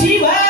其为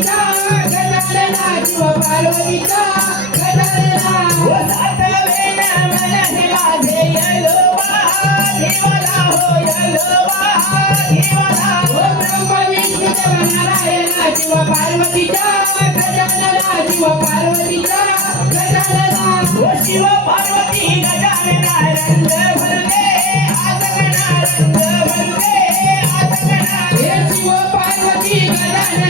गजानना गजानना शिव पार्वतीचा गजानना हो सातवेना मनसे माझे यलोवा देवाला हो यलोवा देवाला हो ब्रह्मविष्णू नारायणा शिव पार्वतीचा गजानना शिव पार्वतीचा गजानना हो शिव पार्वती गजानना रंग भरले आसना रंग भरले आसना हे शिव पार्वती गजानना